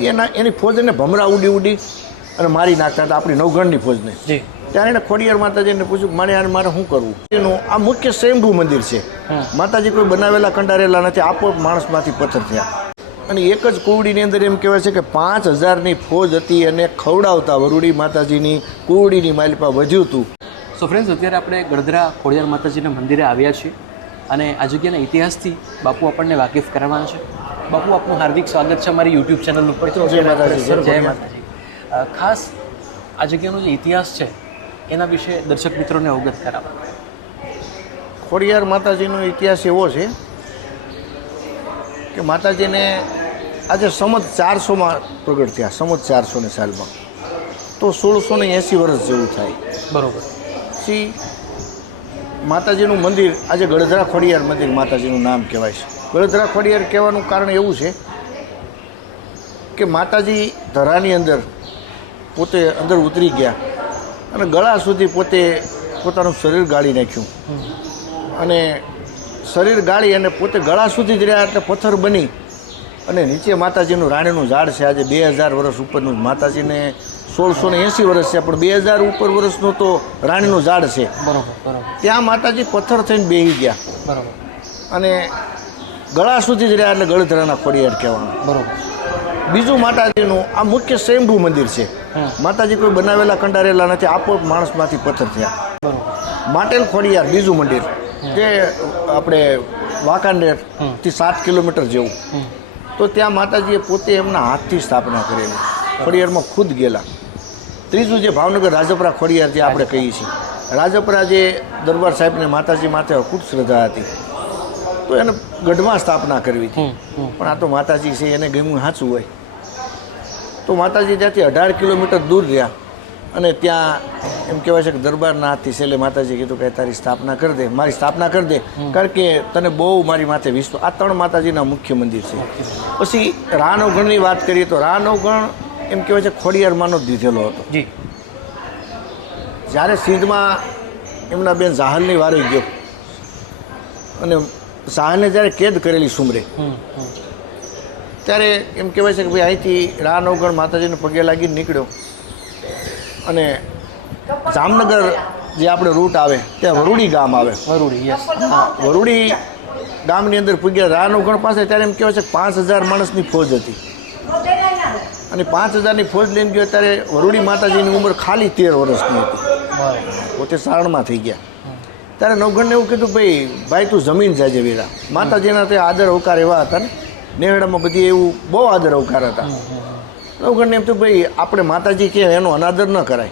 એના એની ફોજને ભમરા ઉડી ઉડી અને મારી નાખતા હતા આપણી નવગણની ફોજને. જી. ત્યારે એને ખોડિયાર માતાજીને પૂછ્યું મને આને મારે શું કરવું? એનું આ મુખ્ય સ્વયંભૂ મંદિર છે. માતાજી કોઈ બનાવેલા કંડારેલા નથી આપોઆપ માણસમાંથી પથ્થર થયા. અને એક જ કુવડીની અંદર એમ કહેવાય છે કે પાંચ હજારની ફોજ હતી અને ખવડાવતા વરુડી માતાજીની કુવડીની માલિપા વધ્યું હતું. સો ફ્રેન્ડ્સ અત્યારે આપણે ગળદરા ખોડિયાર માતાજીના મંદિરે આવ્યા છીએ અને આ જગ્યાના ઇતિહાસથી બાપુ આપણને વાકેફ કરવાના છે. બાપુ આપનું હાર્દિક સ્વાગત છે અમારી યુટ્યુબ ચેનલ ઉપર. જય માતાજી, જય માતાજી. ખાસ આ જગ્યાનો જે ઇતિહાસ છે એના વિશે દર્શક મિત્રોને અવગત કરાવો. ખોડિયાર માતાજીનો ઇતિહાસ એવો છે કે માતાજીને આજે સમત ચારસોમાં પ્રગટ થયા સમત ચારસો ને સાલમાં. તો સોળસો ને એંસી વર્ષ જેવું થાય. બરોબર. પછી માતાજીનું મંદિર, આજે ગળધરા ખોડિયાર મંદિર માતાજીનું નામ કહેવાય છે. ગળધરા ખોડિયાર કહેવાનું કારણ એવું છે કે માતાજી ધરાની અંદર પોતે અંદર ઉતરી ગયા અને ગળા સુધી પોતે પોતાનું શરીર ગાળી નાખ્યું. અને શરીર ગાળી અને પોતે ગળા સુધી જ રહ્યા એટલે પથ્થર બની અને નીચે માતાજીનું રાણીનું ઝાડ છે. આજે બે હજાર વર્ષ ઉપરનું માતાજીને સોળસો ને એંસી વર્ષ છે પણ બે હજાર ઉપર વર્ષનું તો રાણીનું ઝાડ છે. બરાબર બરોબર. ત્યાં માતાજી પથ્થર થઈને બેહી ગયા. બરાબર. અને ગળા સુધી જ રહ્યા એટલે ગળધરાના ખોડિયાર કહેવાનું. બરાબર. બીજું માતાજીનું આ મુખ્ય સ્વયંભૂ મંદિર છે. માતાજી કોઈ બનાવેલા કંડારેલા નથી આપોઆપ માણસમાંથી પથ્થર થયા. બરોબર. માટેલ ખોડિયાર બીજું મંદિર જે આપણે વાંકાનેરથી સાત કિલોમીટર જેવું. તો ત્યાં માતાજીએ પોતે એમના હાથથી સ્થાપના કરેલી. ખોડિયારમાં ખુદ ગયેલા. ત્રીજું જે ભાવનગર રાજપરા ખોડિયાર જે આપણે કહીએ છીએ. રાજપરા જે દરબાર સાહેબને માતાજી માથે અકૂટ શ્રદ્ધા હતી તો એને ગઢમાં સ્થાપના કરવી હતી. પણ આ તો માતાજી છે એને ગમ્યું સાચું હોય. તો માતાજી ત્યાંથી અઢાર કિલોમીટર દૂર રહ્યા અને ત્યાં એમ કહેવાય છે કે દરબારના હાથથી છેલ્લે માતાજી કીધું કે તારી સ્થાપના કરી દે મારી સ્થાપના કરી દે કારણ કે તને બહુ મારી માથે વિશ્વ આ ત્રણ માતાજીના મુખ્ય મંદિર છે. પછી રાનવગણની વાત કરીએ તો રાનવગણ એમ કહેવાય છે ખોડિયારમાંનો જ દીધેલો હતો. જી. જ્યારે સિંધમાં એમના બેન જાહલની વારે ગયો. અને જાહલને જ્યારે કેદ કરેલી સુમરે. ત્યારે એમ કહેવાય છે કે ભાઈ અહીંથી રાનવગણ માતાજીને પગે લાગીને નીકળ્યો. અને જામનગર જે આપણે રૂટ આવે ત્યાં વરુડી ગામ આવે. વરુડી યસ હા. વરુડી ગામની અંદર પૂગ્યા રાનવગણ પાસે ત્યારે એમ કહેવાય છે કે પાંચ હજાર માણસની ફોજ હતી. અને પાંચ હજારની ફોજ લઈને ગયો ત્યારે વરુડી માતાજીની ઉંમર ખાલી તેર વર્ષની હતી. પોતે સારણમાં થઈ ગયા. ત્યારે નવગણને એવું કીધું, ભાઈ ભાઈ, તું જમીન જાજે વેરા. માતાજીના તે આદર અવકાર એવા હતા ને. નેહડામાં બધી એવું બહુ આદર અવકાર હતા. નવગણને એમ થયું, ભાઈ, આપણે માતાજી કે એનો અનાદર ન કરાય.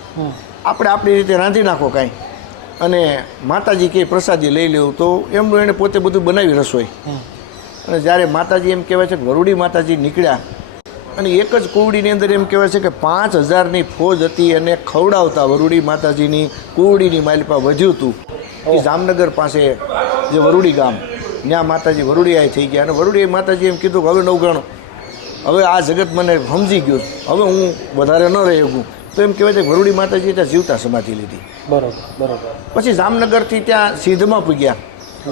આપણે આપણી રીતે રાંધી નાખો કાંઈ. અને માતાજી કે, પ્રસાદી લઈ લેવું. તો એમનું એણે પોતે બધું બનાવી રસોઈ. અને જ્યારે માતાજી એમ કહેવાય છે કે વરુડી માતાજી નીકળ્યા અને એક જ કુવડીની અંદર એમ કહેવાય છે કે પાંચ હજારની ફોજ હતી અને ખવડાવતા વરુડી માતાજીની કુવડીની માલિપા વધ્યું હતું. એ જામનગર પાસે જે વરુડી ગામ ત્યાં માતાજી વરુડીઆઈ થઈ ગયા. અને વરુડીએ માતાજી એમ કીધું કે હવે નવગણ હવે આ જગત મને સમજી ગયું. હવે હું વધારે ન રહી શકું. તો એમ કહેવાય છે કે વરુડી માતાજીએ ત્યાં જીવતા સમાધિ લીધી. બરોબર બરોબર. પછી જામનગરથી ત્યાં સિંધમાં પૂગ્યા.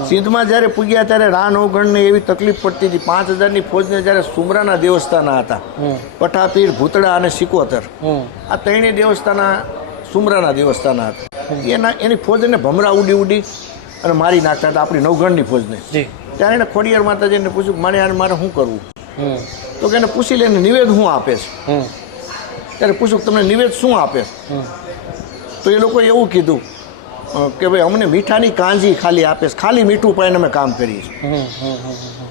સિંધમાં જ્યારે પૂગ્યા ત્યારે રાન અવગણને એવી તકલીફ પડતી હતી. પાંચ હજારની ફોજને જ્યારે સુમરાના દેવસ્થાના હતા. પઠાપીર ભૂતળા અને સિકોતર. આ ત્રણેય દેવસ્થાના સુમરાના દેવસ્થાના હતા. એના એની ફોજને ભમરા ઉડી ઉડી અને મારી નાખતા હતા આપણી નવગણની ફોજને. ત્યારે એને ખોડિયાર માતાજીને પૂછ્યું મારે આને મારે શું કરવું? તો કે એને પૂછી લઈને નિવેદ શું આપે છે? ત્યારે પૂછ્યું તમને નિવેદ શું આપે? તો એ લોકોએ એવું કીધું કે ભાઈ અમને મીઠાની કાંજી ખાલી આપે છે. ખાલી મીઠું પાઈને અમે કામ કરીએ છીએ.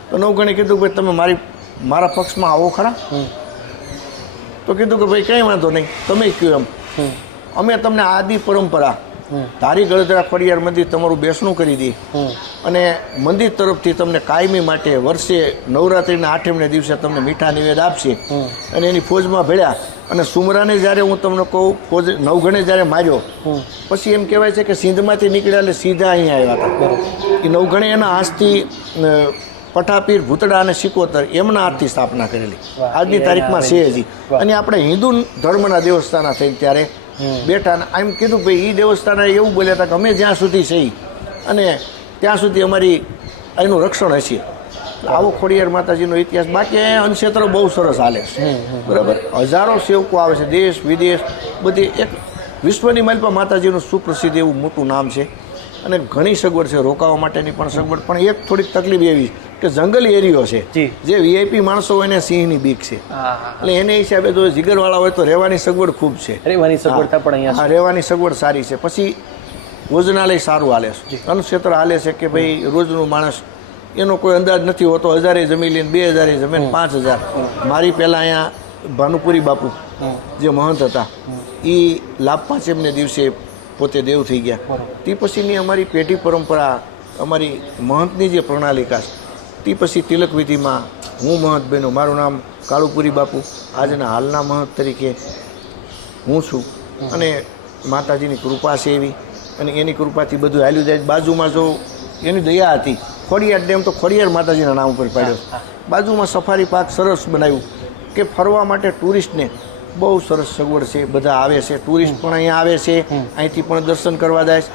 તો નવગણે કીધું કે ભાઈ તમે મારી મારા પક્ષમાં આવો ખરા. તો કીધું કે ભાઈ કંઈ વાંધો નહીં. તમે કહ્યું એમ. અમે તમને આદિ પરંપરા. ધારી ગળદરા ખોડિયાર મંદિર તમારું બેસણું કરી દે. અને મંદિર તરફથી તમને કાયમી માટે વર્ષે નવરાત્રિના આઠમને દિવસે તમને મીઠા નિવેદ આપશે. અને એની ફોજમાં ભેળ્યા અને સુમરાને જ્યારે હું તમને કહું ફોજ નવગણે જ્યારે માર્યો. પછી એમ કહેવાય છે કે સિંધમાંથી નીકળ્યા એટલે સીધા અહીંયા આવ્યા હતા. એ નવગણે એના હાથથી પઠાપીર ભૂતડા અને સિકોતર એમના હાથથી સ્થાપના કરેલી. આજની તારીખમાં છે હજી. અને આપણે હિન્દુ ધર્મના દેવસ્થાના થઈને ત્યારે. બેઠા ને એમ કીધું ભાઈ એ દેવસ્થાને એવું બોલ્યા હતા કે અમે જ્યાં સુધી છે અને ત્યાં સુધી અમારી એનું રક્ષણ હશે. આવો ખોડિયાર માતાજીનો ઇતિહાસ. બાકી અનક્ષેત્રો બહુ સરસ હાલે છે. બરાબર? હજારો સેવકો આવે છે. દેશ વિદેશ બધી એક વિશ્વની માઇલ પણ માતાજીનું સુપ્રસિદ્ધ એવું મોટું નામ છે. અને ઘણી સગવડ છે. રોકાવા માટેની પણ સગવડ. પણ એક થોડીક તકલીફ એવી કે જંગલ એરિયો છે. જે. વીઆઈપી માણસો હોય ને સિંહની બીક છે. એટલે એને હિસાબે જો જીગરવાળા હોય તો રહેવાની સગવડ ખૂબ છે. રહેવાની સગવડતા પણ અહીંયા રહેવાની સગવડ સારી છે. પછી ભોજનાલય સારું હાલે છે. અનુક્ષેત્ર હાલે છે કે ભાઈ રોજનું માણસ એનો કોઈ અંદાજ નથી હોતો. હજારે જમી લઈને બે હજારે જમીન પાંચ હજાર. મારી પહેલાં અહીંયા ભાનુપુરી બાપુ જે મહંત હતા એ લાભ પાંચમને દિવસે પોતે દેવ થઈ ગયા. તે પછીની અમારી પેઢી પરંપરા અમારી મહંતની જે પ્રણાલિકા છે તે પછી તિલક વિધિમાં હું મહંત બન્યો મારું નામ કાળુપુરી બાપુ. આજના હાલના મહંત તરીકે હું છું. અને માતાજીની કૃપા છે એવી. અને એની કૃપાથી બધું હાલ્યું જાય. બાજુમાં જો એની દયા હતી ખોડિયાર ડેમ તો ખોડિયાર માતાજીના નામ ઉપર પાડ્યો બાજુમાં સફારી પાર્ક સરસ બનાવ્યું કે ફરવા માટે ટુરિસ્ટને બહુ સરસ સગવડ છે બધા આવે છે. ટુરિસ્ટ પણ અહીંયા આવે છે. અહીંથી પણ દર્શન કરવા જાય છે.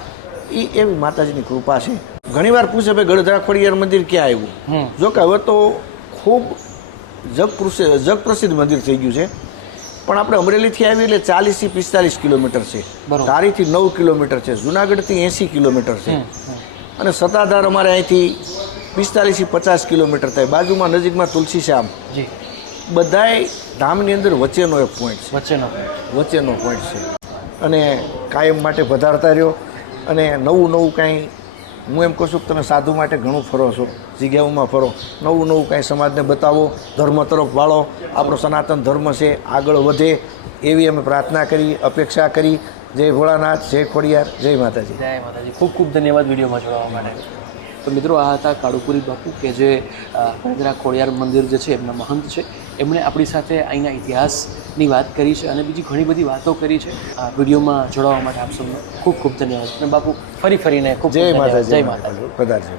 એ એવી માતાજીની કૃપા છે. ઘણીવાર પૂછે ભાઈ ગળધરા ખોડિયાર મંદિર ક્યાં આવ્યું? જો કે હવે તો ખૂબ જગ જગપ્રસિદ્ધ જગ પ્રસિદ્ધ મંદિર થઈ ગયું છે. પણ આપણે અમરેલીથી આવી એટલે ચાલીસથી પિસ્તાલીસ કિલોમીટર છે. ધારીથી નવ કિલોમીટર છે. જુનાગઢથી એંસી કિલોમીટર છે. અને સત્તાધાર અમારે અહીંથી પિસ્તાલીસથી પચાસ કિલોમીટર થાય. બાજુમાં નજીકમાં તુલસી શ્યામ. બધાય ધામની અંદર વચ્ચેનો એક પોઈન્ટ છે. વચ્ચેનો. વચ્ચેનો પોઈન્ટ છે. અને કાયમ માટે વધારતા રહ્યો. અને નવું નવું કાંઈ હું એમ કહું છું કે તમે સાધુ માટે ઘણું ફરો છો, જગ્યાઓમાં ફરો. નવું નવું કાંઈ સમાજને બતાવો, ધર્મ તરફ વાળો. આપણો સનાતન ધર્મ છે, આગળ વધે એવી અમે પ્રાર્થના કરી, અપેક્ષા કરી. જય ભોળાનાથ, જય ખોડિયાર, જય માતાજી. જય માતાજી. ખૂબ ખૂબ ધન્યવાદ વિડીયોમાં જોડાવા માટે. તો મિત્રો આ હતા કાળુપુરી બાપુ કે જે અ, ખોડિયાર મંદિર જે છે એમના મહંત છે. એમણે આપણી સાથે અહીંના ઇતિહાસની વાત કરી છે અને બીજી ઘણી બધી વાતો કરી છે. આ વિડીયોમાં જોડાવા માટે આપ સૌનો ખૂબ ખૂબ ધન્યવાદ. અને બાપુ ફરી ફરીને ખૂબ જય માતા જય માતાજી. પધારજો